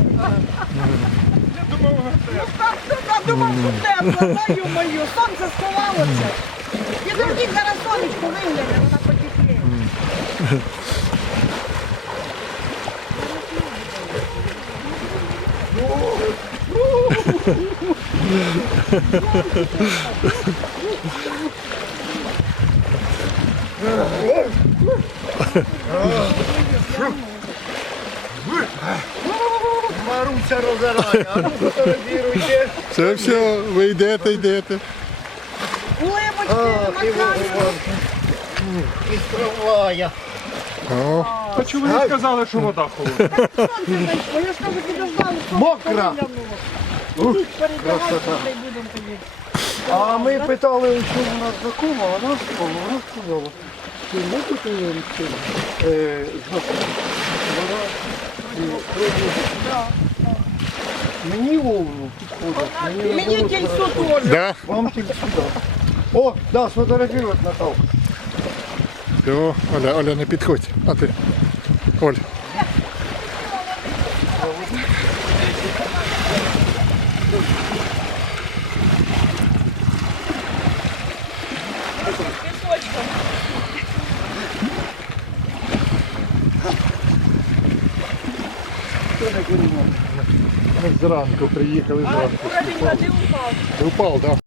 Думав, що тепло, даю мою, сонце сховалося. Підождіть, зараз сонечко вигляне, вона потепліє. Маруся розирає, а ну фотографіруйте. Це все, ви йдете. Улибочки, макарони. Із трамвая. О, А чому ви не сказали, що вода холодна? Сонце зайшло, я ж кажу, підождали, сонце Мокра. виглянуло. Ідіть, передавайте, куди будемо тоді. А ми питали, що вона знакома, вона сказала, що ми тут знакома. Мені вовну підходить. Мені кільцо теж. да? Вам тільки сюди. О, да, сфотографувати Наталку. Все, Оля, не підходь. А ти? Оль. Ми зранку приїхали, зранку. Ти упав. Ти упав, так? Да?